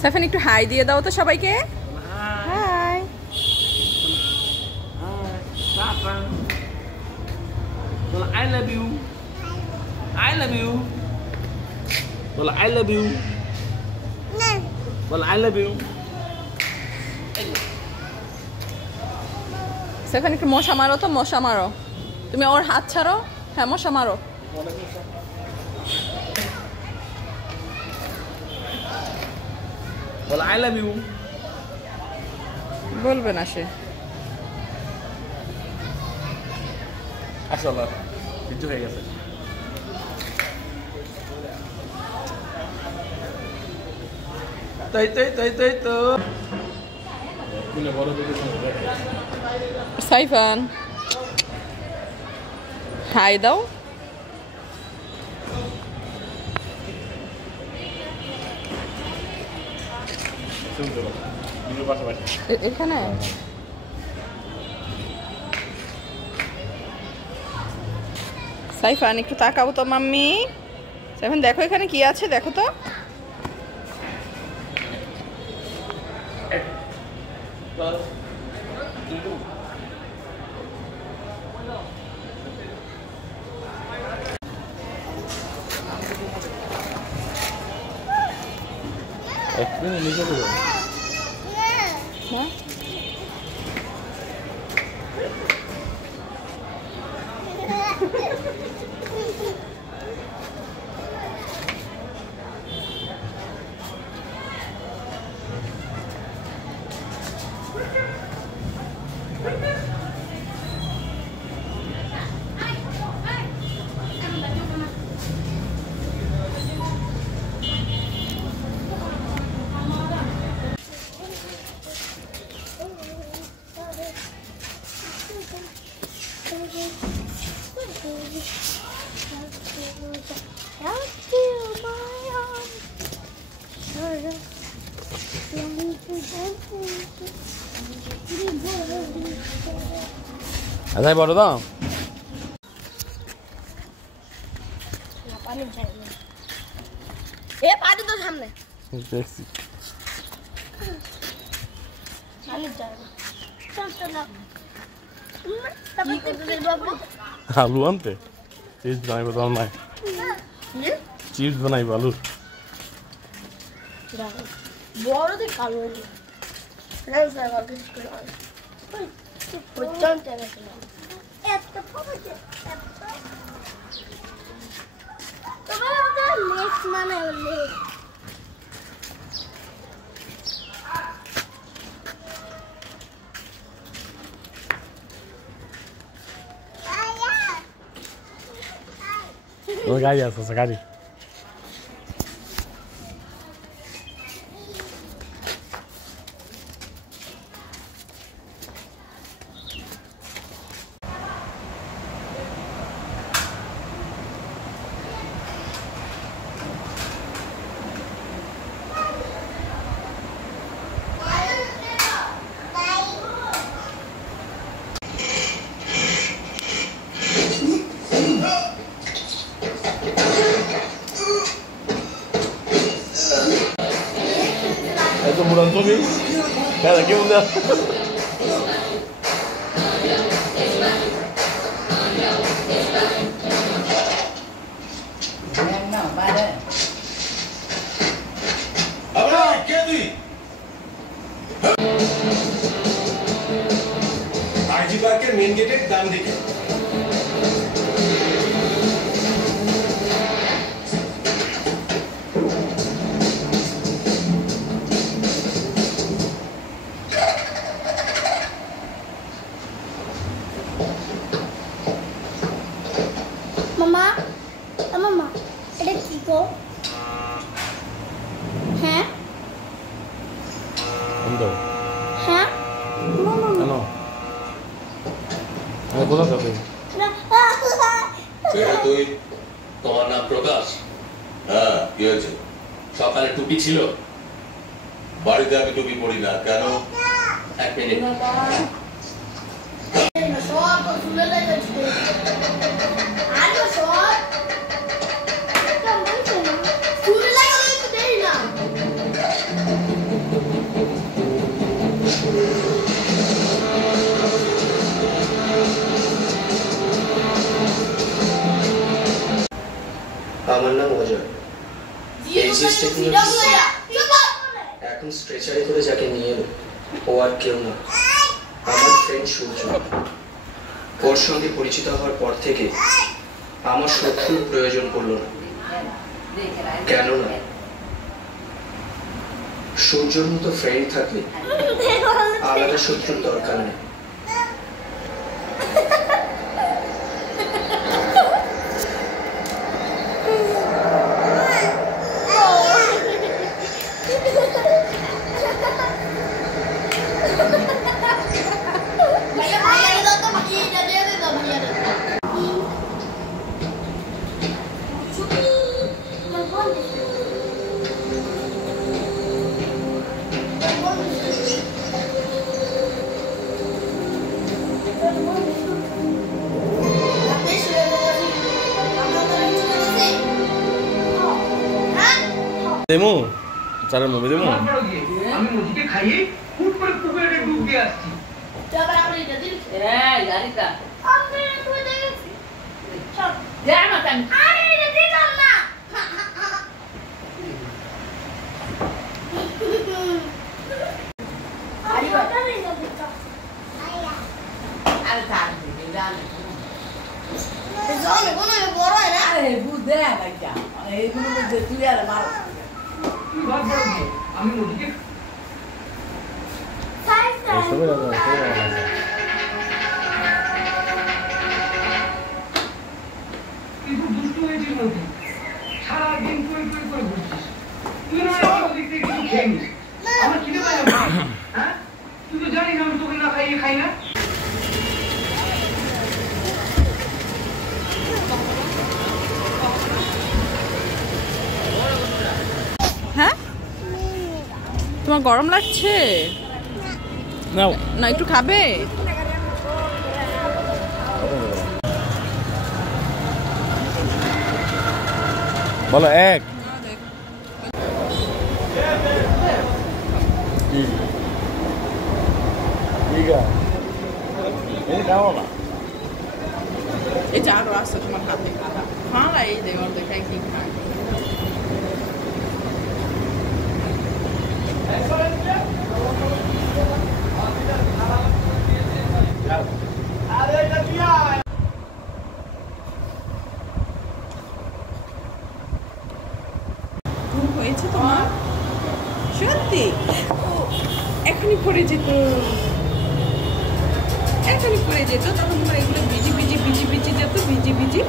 সাইফান একটু হাই দিয়ে দাও তো সবাইকে। High. I love you. I love you. Well, I love you. Well, I love you. Saifan একটু মশা মারো তো, মশা মারো। তুমি ওর হাত ছাড়ো। হ্যাঁ, মশা মারো। Well, I love you. বলবে না সে। আসলে কিছু হয়ে গেছে। তাই তো সাইফান হাই দাও। এখানে সাইফান একটু তাকাও তো মাম্মি। সাইফান দেখো এখানে কি আছে, দেখো তো। হ্যাঁ আচ্ছা বড় দাও। এ পানি তো সামনে দেখছি। আলু আনতে চিপস বানাইবো তো নাই। চিপস বানাইবো আলুর। বড় দিয়ে কালো গাড়ি আছে গাড়ি। Itu bulan tuh nih, kayak lagi udah. Apa? Kedi. RG park के मेन गेट एक दाम दिखे। মামা মামা এটা কি গো? হ্যাঁ বন্ধু হ্যাঁ মামা কেন আমি কোথা থেকে তুই তোমার নাম প্রকাশ? হ্যাঁ, কি হয়েছে? সকালে টুপি ছিল? বাড়িতে আমি টুপি পরি না, কেন? এক মিনিট। সব শুনে লেগেছে আর সব শুনে লেগে দেই না এখন স্ট্রেচারে করে যাকে নিয়ে এলো ও আর কেউ না, আমার ফ্রেন্ড সূর্য। ওর সঙ্গে পরিচিত হওয়ার পর থেকে আমার শত্রুর প্রয়োজন পড়ল না। কেননা সূর্যর মতো ফ্রেন্ড থাকলে আলাদা শত্রুর দরকার নেই। দেমো চারের মুভি দেমো। আমি মুজিকে খাইয়ে ফুট করে পুকুরে ডুব দিয়ে আসছি। আমি মুজিকে কিন্তু দুষ্টু হয়েছিস মতি, সারাদিন কই কই করে ঘুরছিস। তুই না আমার দিক থেকে কিছু খেয়ে নিস, আমার খিদে পায় না। হ্যাঁ, তুই তো জানিস আমি তোকে না খাইয়ে খাই না। হ্যাঁ, তোমার গরম লাগছে নাও না? একটু খাবে? বলো এক। এই যে আরো আছে তোমার হাতে খাওয়া খাওয়া, এই যে ওর দেখা কি খায়। হয়েছে তোমার সত্যি? এখনই পড়ে যেত, এখনই পড়ে যেত, তখন তোমার এগুলো ভিজি ভিজি ভিজি ভিজি যেত, ভিজি ভিজি